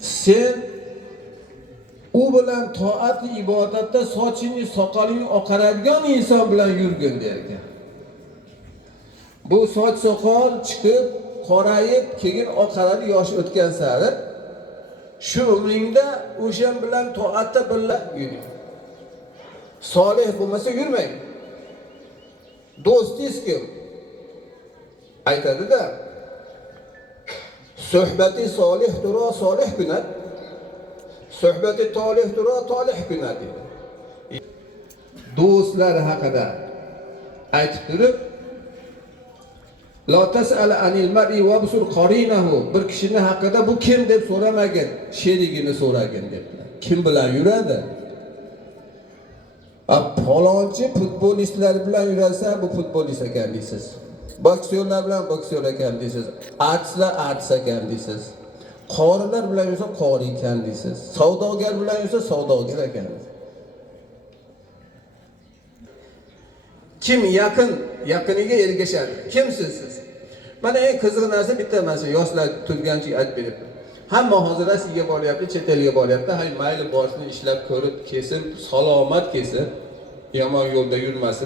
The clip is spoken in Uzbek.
sen u bilan toat ibodatda sochingni soqolingni oqaradigan inson bilan yurgin der ekan. Bu soch soqol chiqib, qorayib, keyin oqaradi yosh o'tgan sari. Shu umringda o'shan bilan toatda birga yuring. Solih bo'lmasa yurmang. Do'stingiz kim? Aytadi-da. Suhbati solih duro solih kunat. Suhbati tolih duro tolih kunat dedi. Do'stlar haqida aytib turib, la tas'al anil mar'i wabsul qarinahu. Bir kishini haqida bu kim deb so'ramagin, sherigini so'ragin dedilar. Kim bilan yuradi? Palonchi futbolistlar bilan yursa, bu futbolist ekan deysiz. Boksyorlar bilan boksyor ekan deysiz. Artistlar artist ekan deysiz. Qorilar bilan yursa qori ekan deysiz. Savdogar bilan yursa savdogar ekan. Kim yaqiniga ergashadi? Kimsiz siz? Mana eng qiziq narsa bitta narsa, yoshlar turgancha aytib beribdi. Hamma hozir Rossiyaga boryapti, chet elga boryapti. Hay mayli boshini ishlab ko'rib, kesib, salomat kesib, yomon yo'lda yurmasin,